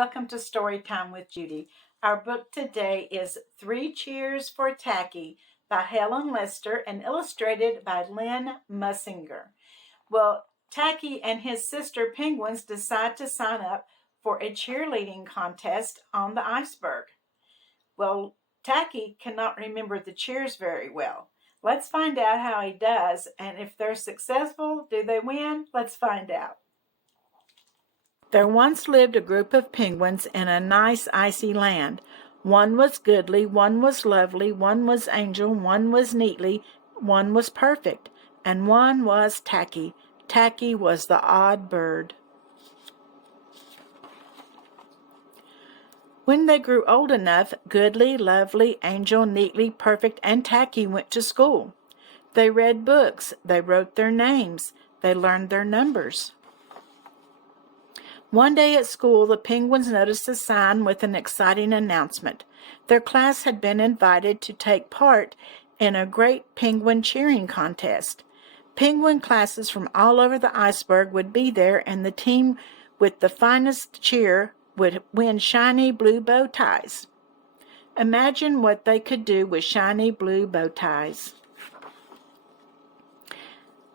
welcome to Storytime with Judy. Our book today is Three Cheers for Tacky by Helen Lester and illustrated by Lynn Mussinger. Well, Tacky and his sister penguins decide to sign up for a cheerleading contest on the iceberg. Well, Tacky cannot remember the cheers very well. Let's find out how he does, and if they're successful, do they win? Let's find out. There once lived a group of penguins in a nice icy land. One was goodly, one was lovely, one was angel, one was neatly, one was perfect, and one was Tacky. Tacky was the odd bird. When they grew old enough, goodly, lovely, angel, neatly, perfect, and Tacky went to school. They read books, they wrote their names, they learned their numbers. One day at school, the penguins noticed a sign with an exciting announcement. Their class had been invited to take part in a great penguin cheering contest. Penguin classes from all over the iceberg would be there, and the team with the finest cheer would win shiny blue bow ties. Imagine what they could do with shiny blue bow ties.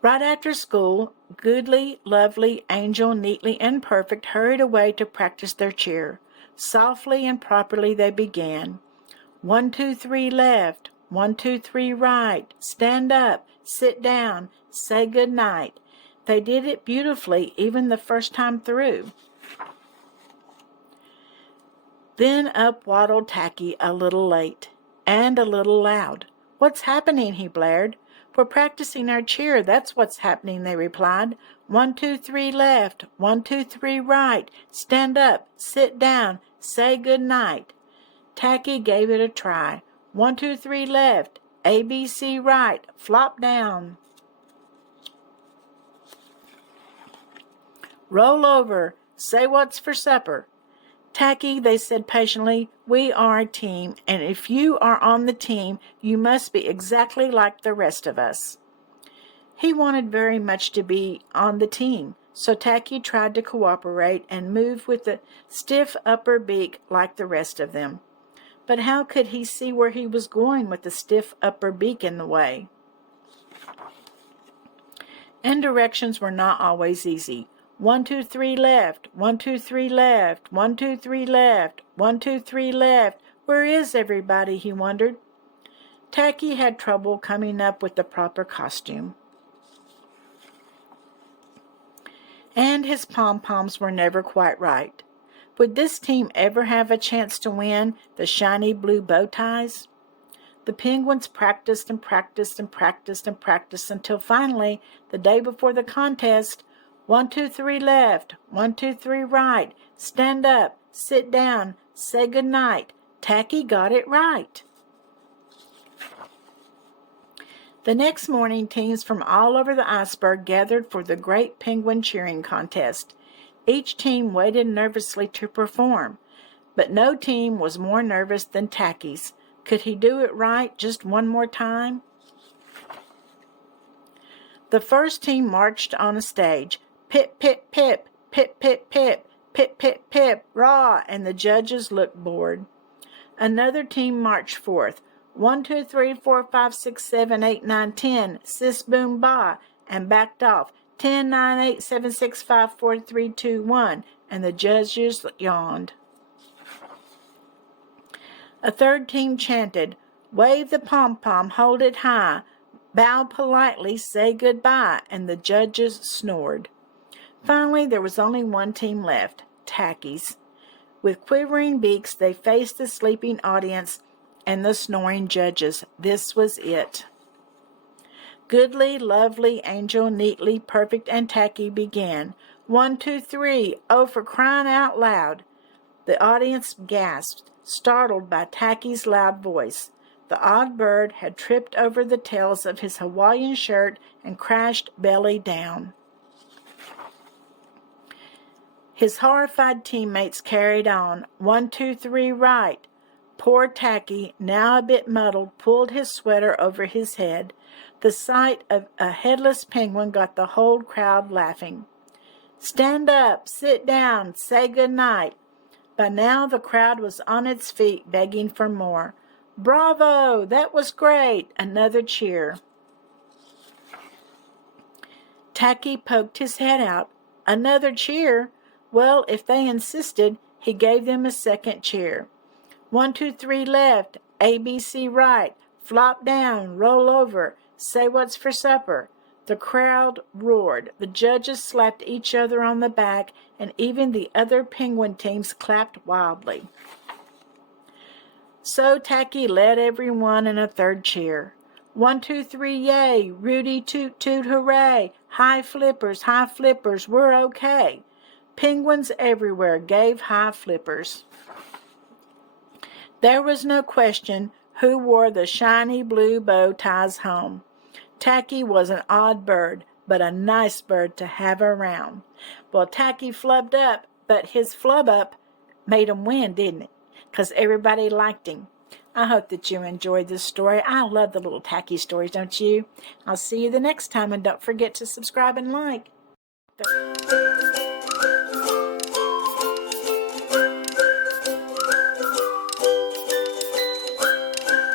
Right after school, goodly, lovely, angel, neatly, and perfect hurried away to practice their cheer. Softly and properly they began. 1, 2, 3 left, 1, 2, 3 right, stand up, sit down, say good night. They did it beautifully, even the first time through. Then up waddled Tacky a little late, and a little loud. "What's happening?" he blared. "We're practicing our cheer, that's what's happening," they replied. 1, 2, 3 left, 1, 2, 3 right, stand up, sit down, say good night. Tacky gave it a try. 1, 2, 3 left, ABC right, flop down. Roll over, say what's for supper. "Tacky," they said patiently, "we are a team, and if you are on the team, you must be exactly like the rest of us." He wanted very much to be on the team, so Tacky tried to cooperate and move with a stiff upper beak like the rest of them. But how could he see where he was going with the stiff upper beak in the way? And directions were not always easy. 1, 2, 3 left, 1, 2, 3 left, 1, 2, 3 left, 1, 2, 3 left. Where is everybody? He wondered. Tacky had trouble coming up with the proper costume. And his pom-poms were never quite right. Would this team ever have a chance to win the shiny blue bow ties? The penguins practiced and practiced and practiced and practiced until finally, the day before the contest, 1, 2, 3 left, 1, 2, 3 right, stand up, sit down, say good night. Tacky got it right. The next morning, teams from all over the iceberg gathered for the great penguin cheering contest. Each team waited nervously to perform, but no team was more nervous than Tacky's. Could he do it right just one more time? The first team marched on a stage. Pip, pip, pip, pip, pip, pip, pip, pip, pip, rah, and the judges looked bored. Another team marched forth. 1, 2, 3, 4, 5, 6, 7, 8, 9, 10, sis, boom, bah, and backed off. 10, 9, 8, 7, 6, 5, 4, 3, 2, 1, and the judges yawned. A third team chanted, "Wave the pom-pom, hold it high, bow politely, say goodbye," and the judges snored. Finally, there was only one team left, Tacky's. With quivering beaks, they faced the sleeping audience and the snoring judges. This was it. Goodly, lovely, angel, neatly, perfect, and Tacky began. 1, 2, 3, oh, for crying out loud. The audience gasped, startled by Tacky's loud voice. The odd bird had tripped over the tails of his Hawaiian shirt and crashed belly down. His horrified teammates carried on. 1, 2, 3 right. Poor Tacky, now a bit muddled, pulled his sweater over his head. The sight of a headless penguin got the whole crowd laughing. "Stand up, sit down, say good night." By now the crowd was on its feet begging for more. Bravo! That was great! Another cheer. Tacky poked his head out. Another cheer? Well, if they insisted, he gave them a second cheer. 1, 2, 3 left, ABC right, flop down, roll over, say what's for supper. The crowd roared. The judges slapped each other on the back, and even the other penguin teams clapped wildly. So Tacky led everyone in a third cheer. 1, 2, 3, yay! Rudy, toot, toot, hooray! High flippers, we're okay. Penguins everywhere gave high flippers. There was no question who wore the shiny blue bow ties home. Tacky was an odd bird, but a nice bird to have around. Well, Tacky flubbed up, but his flub up made him win, didn't it? 'Cause everybody liked him. I hope that you enjoyed this story. I love the little Tacky stories, don't you? I'll see you the next time, and don't forget to subscribe and like.